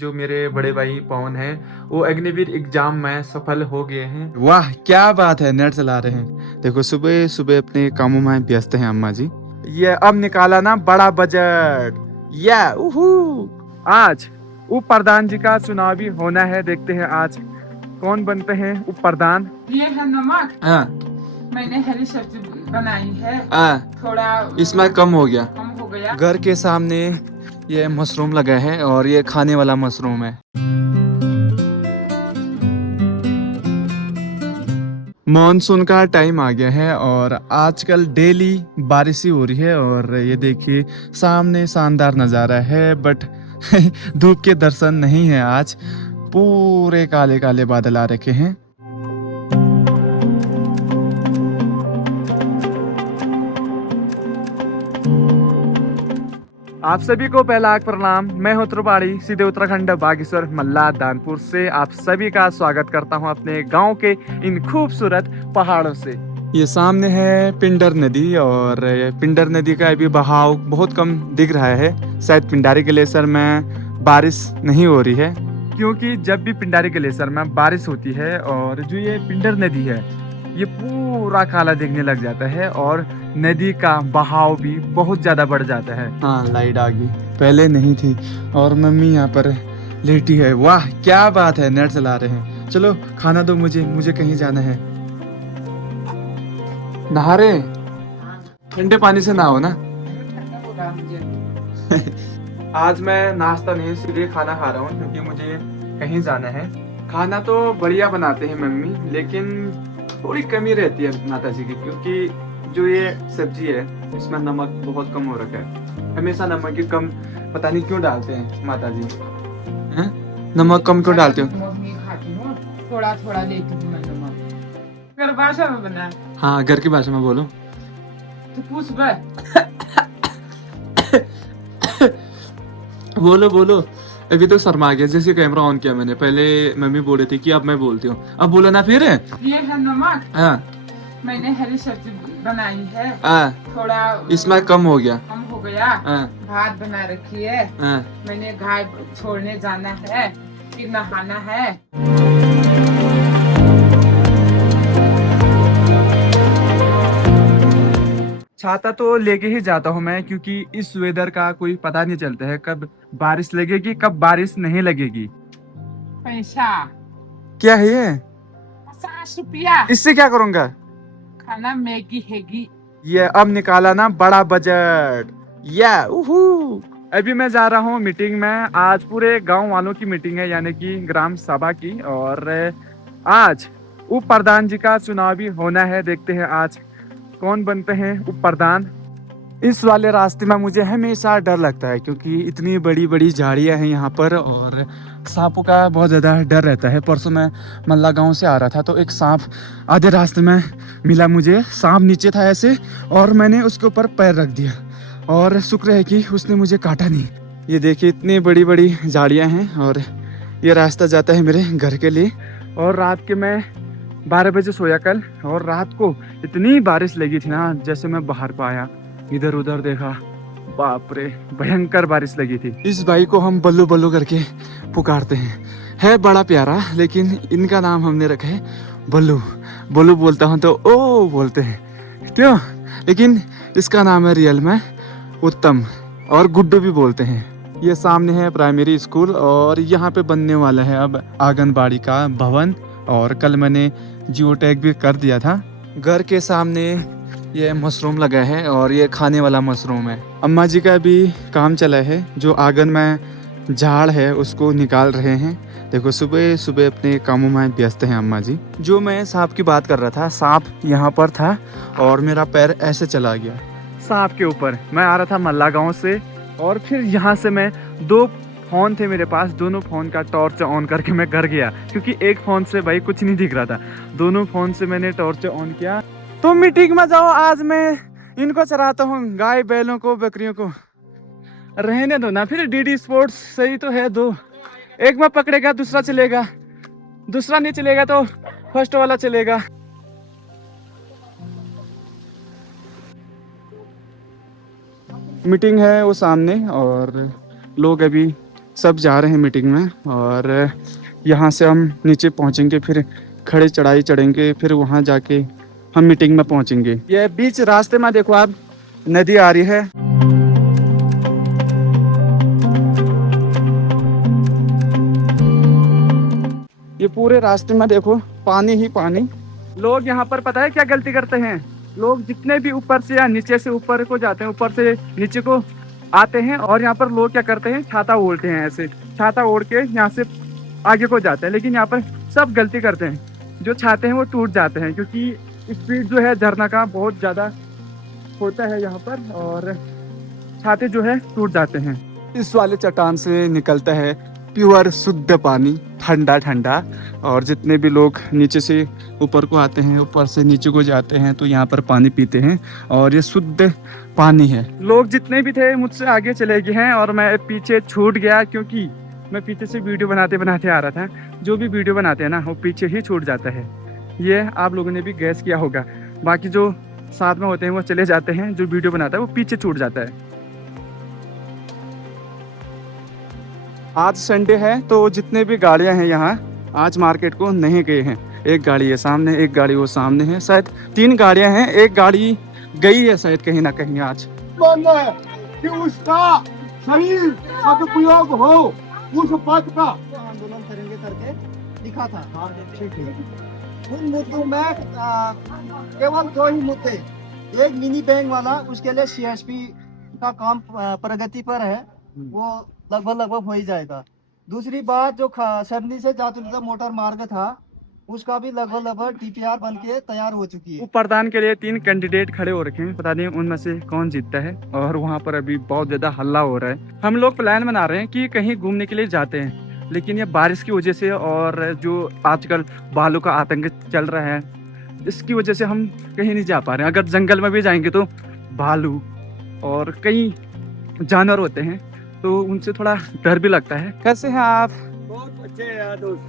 जो मेरे बड़े भाई पवन हैं वो अग्निवीर एग्जाम में सफल हो गए हैं। वाह क्या बात है, नेट चला रहे हैं। देखो सुबह सुबह अपने कामों में व्यस्त हैं अम्मा जी। ये अब निकाला ना बड़ा बजट। या उहू आज उप प्रधान जी का चुनाव भी होना है, देखते हैं आज कौन बनते हैं उप प्रधान। ये है नमक। हाँ मैंने हरी सब्जी बनाई है। थोड़ा इसमें कम हो गया। कम हो गया। घर के सामने ये मशरूम लगा है और ये खाने वाला मशरूम है। मॉनसून का टाइम आ गया है और आजकल डेली बारिश ही हो रही है और ये देखिए सामने शानदार नज़ारा है, बट धूप के दर्शन नहीं है आज। पूरे काले काले बादल आ रखे हैं। आप सभी को पहला प्रणाम। मैं हूं त्रिपाठी, सीधे उत्तराखंड बागेश्वर मल्ला दानपुर से आप सभी का स्वागत करता हूं अपने गांव के इन खूबसूरत पहाड़ों से। ये सामने है पिंडर नदी और पिंडर नदी का अभी बहाव बहुत कम दिख रहा है। शायद पिंडारी ग्लेशियर में बारिश नहीं हो रही है, क्योंकि जब भी पिंडारी ग्लेशियर में बारिश होती है और जो ये पिंडर नदी है ये पूरा काला दिखने लग जाता है और नदी का बहाव भी बहुत ज्यादा बढ़ जाता है। हाँ लाइट आ गई, पहले नहीं थी। और मम्मी यहाँ पर लेटी है। वाह क्या बात है, नेट चला रहे हैं। चलो खाना दो मुझे, मुझे कहीं जाना है। नहा रहे? ठंडे पानी से नहाओ ना। ठंडा हो रहा मुझे। आज मैं नाश्ता नहीं सीधे खाना खा रहा हूँ, क्योंकि मुझे कहीं जाना है। खाना तो बढ़िया बनाते हैं मम्मी, लेकिन थोड़ी कमी रहती है माता जी की, क्योंकि जो ये सब्जी है इसमें नमक बहुत कम हो रखा है। हमेशा नमक की कम पता नहीं क्यों डालते हैं माता जी। हैं? नमक कम क्यों डालते हो? मम्मी खाती हूँ, थोड़ा थोड़ा लेती हूँ मैं नमक। घर भाषा में बना है। हाँ घर की भाषा में बोलो। तो पूछ बे। बोलो बोलो। अभी तो शर्मा गया, जैसे कैमरा ऑन किया मैंने। पहले मम्मी बोल रही थी कि अब मैं बोलती हूँ, अब बोलो ना फिर। ये है नमक। हाँ मैंने हरी सब्जी बनाई है। थोड़ा इसमें कम हो गया। कम हो गया। भात बना रखी है। मैंने गाय छोड़ने जाना है, फिर नहाना है। छाता तो लेके ही जाता हूँ मैं, क्योंकि इस वेदर का कोई पता नहीं चलता है कब बारिश लगेगी कब बारिश नहीं लगेगी। पैसा क्या है ये? 50 रुपया। इससे क्या करूँगा? खाना मैगी हैगी। ये अब निकाला ना बड़ा बजट। या उहू अभी मैं जा रहा हूँ मीटिंग में। आज पूरे गांव वालों की मीटिंग है, यानी कि ग्राम सभा की। और आज उप प्रधान जी का चुनाव भी होना है, देखते हैं आज कौन बनते हैं उप प्रधान। इस वाले रास्ते में मुझे हमेशा डर लगता है, क्योंकि इतनी बड़ी बड़ी झाड़ियां हैं यहाँ पर और सांपों का बहुत ज़्यादा डर रहता है। परसों मैं मल्ला गांव से आ रहा था तो एक सांप आधे रास्ते में मिला मुझे। सांप नीचे था ऐसे और मैंने उसके ऊपर पैर रख दिया और शुक्र है कि उसने मुझे काटा नहीं। ये देखिए इतनी बड़ी बड़ी झाड़ियाँ हैं और ये रास्ता जाता है मेरे घर के लिए। और रात के मैं 12 बजे सोया कल, और रात को इतनी बारिश लगी थी ना, जैसे मैं बाहर को आया इधर उधर देखा, बाप रे भयंकर बारिश लगी थी। इस भाई को हम बल्लू बल्लू करके पुकारते हैं। है बड़ा प्यारा, लेकिन इनका नाम हमने रखा है बल्लू। बल्लू बोलता हूँ तो ओ बोलते हैं, क्यों? लेकिन इसका नाम है रियल में उत्तम, और गुड्डू भी बोलते हैं। ये सामने है प्राइमरी स्कूल और यहाँ पे बनने वाला है अब आंगनबाड़ी का भवन। और कल मैंने जियो टैग भी कर दिया था। घर के सामने ये मशरूम लगा है और ये खाने वाला मशरूम है। अम्मा जी का भी काम चला है, जो आंगन में झाड़ है उसको निकाल रहे हैं। देखो सुबह सुबह अपने कामों में व्यस्त हैं अम्मा जी। जो मैं सांप की बात कर रहा था, सांप यहाँ पर था और मेरा पैर ऐसे चला गया सांप के ऊपर। मैं आ रहा था मल्ला गांव से और फिर यहाँ से मैं 2 फ़ोन थे मेरे पास, दोनों फ़ोन का टॉर्च ऑन करके मैं घर गया, क्योंकि एक फ़ोन से भाई कुछ नहीं दिख रहा था। दोनों फ़ोन से मैंने टॉर्च ऑन किया। तो मीटिंग में जाओ, आज मैं इनको चराता हूँ, गाय बैलों को बकरियों को। रहने दो ना, फिर डीडी स्पोर्ट्स सही तो है। 2 एक में पकड़ेगा दूसरा चलेगा, दूसरा नहीं चलेगा तो फर्स्ट वाला चलेगा। मीटिंग है वो सामने और लोग अभी सब जा रहे हैं मीटिंग में, और यहाँ से हम नीचे पहुँचेंगे, फिर खड़े चढ़ाई चढ़ेंगे, फिर वहाँ जाके हम मीटिंग में पहुँचेंगे। ये बीच रास्ते में देखो आप, नदी आ रही है। ये पूरे रास्ते में देखो पानी ही पानी। लोग यहाँ पर पता है क्या गलती करते हैं, लोग जितने भी ऊपर से या नीचे से ऊपर को जाते हैं, ऊपर से नीचे को आते हैं, और यहाँ पर लोग क्या करते हैं, छाता ओढ़ते हैं, ऐसे छाता ओढ़ के यहाँ से आगे को जाते हैं। लेकिन यहाँ पर सब गलती करते हैं, जो छाते हैं वो टूट जाते हैं, क्योंकि स्पीड जो है झरना का बहुत ज़्यादा होता है यहाँ पर, और छाते जो है टूट जाते हैं। इस वाले चट्टान से निकलता है प्योर शुद्ध पानी, ठंडा ठंडा। और जितने भी लोग नीचे से ऊपर को आते हैं, ऊपर से नीचे को जाते हैं, तो यहाँ पर पानी पीते हैं, और ये शुद्ध पानी है। लोग जितने भी थे मुझसे आगे चले गए हैं, और मैं पीछे छूट गया, क्योंकि मैं पीछे से वीडियो बनाते बनाते आ रहा था। जो भी वीडियो बनाते हैं ना, वो पीछे ही छूट जाता है। ये आप लोगों ने भी गैस किया होगा। बाकी जो साथ में होते हैं वो चले जाते हैं, जो वीडियो बनाता है वो पीछे छूट जाता है। आज संडे है, तो जितने भी गाड़ियां हैं यहाँ आज मार्केट को नहीं गए हैं। एक गाड़ी है सामने, एक गाड़ी वो सामने है, शायद 3 गाड़ियां हैं, एक गाड़ी गई है शायद कहीं ना कहीं आज। मानना है कि उसका सही सदुपयोग हो, उस पद का आंदोलन करेंगे करके लिखा था। ठीक है, उन मुद्दों में केवल 2 ही मुद्दे, एक मिनी बैंक वाला, उसके लिए सीएसपी का काम प्रगति पर है, वो लगभग हो ही जाएगा। दूसरी बात, जो सरनी से जातुलता मोटर मार्ग था, उसका भी लगभग टीपीआर बन के तैयार हो चुकी है। उपप्रधान के लिए 3 कैंडिडेट खड़े हो रखे हैं, पता नहीं उनमें से कौन जीतता है, और वहाँ पर अभी बहुत ज्यादा हल्ला हो रहा है। हम लोग प्लान बना रहे हैं कि कहीं घूमने के लिए जाते हैं, लेकिन ये बारिश की वजह से और जो आजकल भालू का आतंक चल रहा है, इसकी वजह से हम कहीं नहीं जा पा रहे हैं। अगर जंगल में भी जाएंगे तो भालू और कई जानवर होते हैं, तो उनसे थोड़ा डर भी लगता है। कैसे हैं आप? बहुत अच्छे हैं यार दोस्त।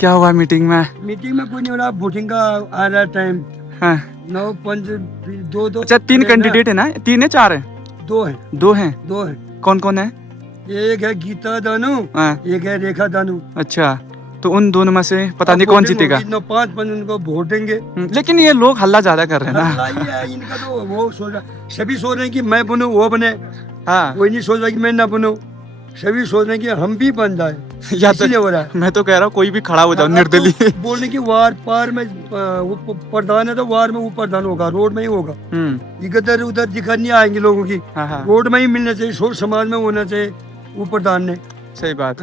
क्या हुआ मीटिंग में? मीटिंग में कुछ नहीं हो रहा, वोटिंग का आ रहा टाइम। हाँ। 9 5 2 अच्छा 3 कैंडिडेट है ना? 3 है 4 है? 2 है। 2 हैं। 2 है। कौन कौन है? एक है गीता दानू, हाँ। एक है रेखा दानू। अच्छा, तो उन दोनों में से पता नहीं कौन जीतेगा। 5 उनको वोट देंगे। लेकिन ये लोग हल्ला ज्यादा कर रहे हैं ना। हल्ला ही है इनका, तो वो सोच रहा, सभी सोच रहे हैं कि मैं बनूं वो बने। हाँ। कोई नहीं सोच रहा कि मैं ना बनूं, सभी सोच रहे हैं कि हम भी बन जाए। या तो इसलिए हो रहा है। मैं तो कह रहा हूँ कोई भी खड़ा हो जाओ निर्दलीय। बोलने की वार पार में वो प्रधान है, तो वार में वो प्रधान होगा, रोड में ही होगा। इधर उधर दिखा नहीं आएंगे लोगों की। हाँ हाँ। रोड में ही मिलना चाहिए, सोच समाज में होना चाहिए वो प्रधान ने। सही बात।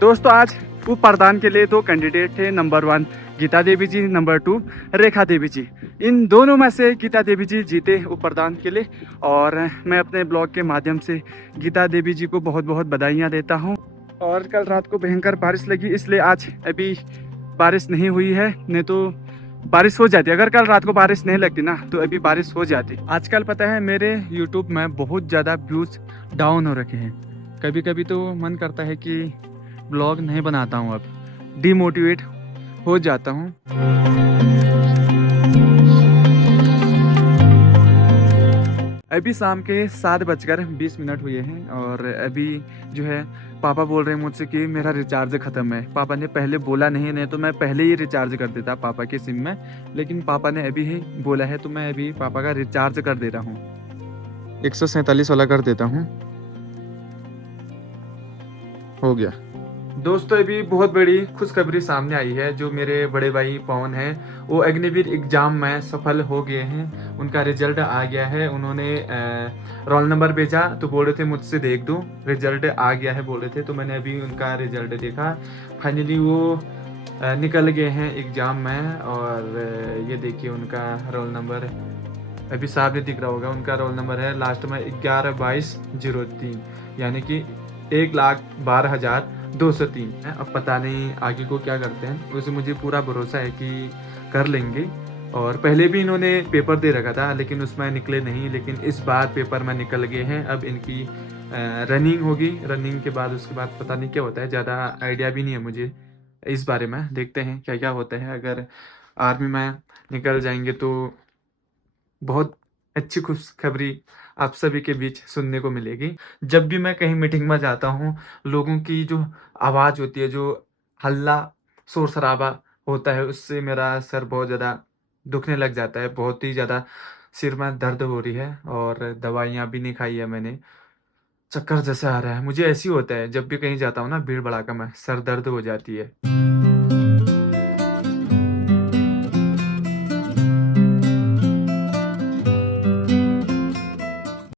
दोस्तों आज उप प्रधान के लिए 2 कैंडिडेट थे। नंबर 1 गीता देवी जी, नंबर 2 रेखा देवी जी। इन दोनों में से गीता देवी जी जीते उप प्रधान के लिए, और मैं अपने ब्लॉग के माध्यम से गीता देवी जी को बहुत बहुत बधाइयाँ देता हूँ। और कल रात को भयंकर बारिश लगी, इसलिए आज अभी बारिश नहीं हुई है, नहीं तो बारिश हो जाती। अगर कल रात को बारिश नहीं लगती ना, तो अभी बारिश हो जाती। आजकल पता है मेरे यूट्यूब में बहुत ज़्यादा व्यूज़ डाउन हो रखे हैं। कभी कभी तो मन करता है कि ब्लॉग नहीं बनाता हूँ, अब डिमोटिवेट हो जाता हूँ। अभी शाम के 7:20 हुए हैं, और अभी जो है पापा बोल रहे हैं मुझसे कि मेरा रिचार्ज ख़त्म है। पापा ने पहले बोला नहीं तो मैं पहले ही रिचार्ज कर देता पापा के सिम में, लेकिन पापा ने अभी ही बोला है, तो मैं अभी पापा का रिचार्ज कर दे रहा हूँ। 147 वाला कर देता हूँ, हो गया। दोस्तों अभी बहुत बड़ी खुशखबरी सामने आई है। जो मेरे बड़े भाई पवन हैं, वो अग्निवीर एग्ज़ाम में सफल हो गए हैं। उनका रिजल्ट आ गया है। उन्होंने रोल नंबर भेजा, तो बोल रहे थे मुझसे देख दो, रिजल्ट आ गया है बोल रहे थे। तो मैंने अभी उनका रिजल्ट देखा, फाइनली वो निकल गए हैं एग्ज़ाम में। और ये देखिए उनका रोल नंबर अभी सामने दिख रहा होगा। उनका रोल नंबर है लास्ट में 112203, यानी कि 1,12,203 है। अब पता नहीं आगे को क्या करते हैं, उसे मुझे पूरा भरोसा है कि कर लेंगे। और पहले भी इन्होंने पेपर दे रखा था, लेकिन उसमें निकले नहीं, लेकिन इस बार पेपर में निकल गए हैं। अब इनकी रनिंग होगी, रनिंग के बाद उसके बाद पता नहीं क्या होता है, ज़्यादा आइडिया भी नहीं है मुझे इस बारे में। देखते हैं क्या क्या होता है। अगर आर्मी में निकल जाएंगे तो बहुत अच्छी खुशखबरी आप सभी के बीच सुनने को मिलेगी। जब भी मैं कहीं मीटिंग में जाता हूँ, लोगों की जो आवाज़ होती है, जो हल्ला शोर-शराबा होता है, उससे मेरा सर बहुत ज़्यादा दुखने लग जाता है। बहुत ही ज़्यादा सिर में दर्द हो रही है और दवाइयाँ भी नहीं खाई है मैंने। चक्कर जैसा आ रहा है। मुझे ऐसे ही होता है, जब भी कहीं जाता हूँ ना भीड़-भड़ाका में, सर दर्द हो जाती है।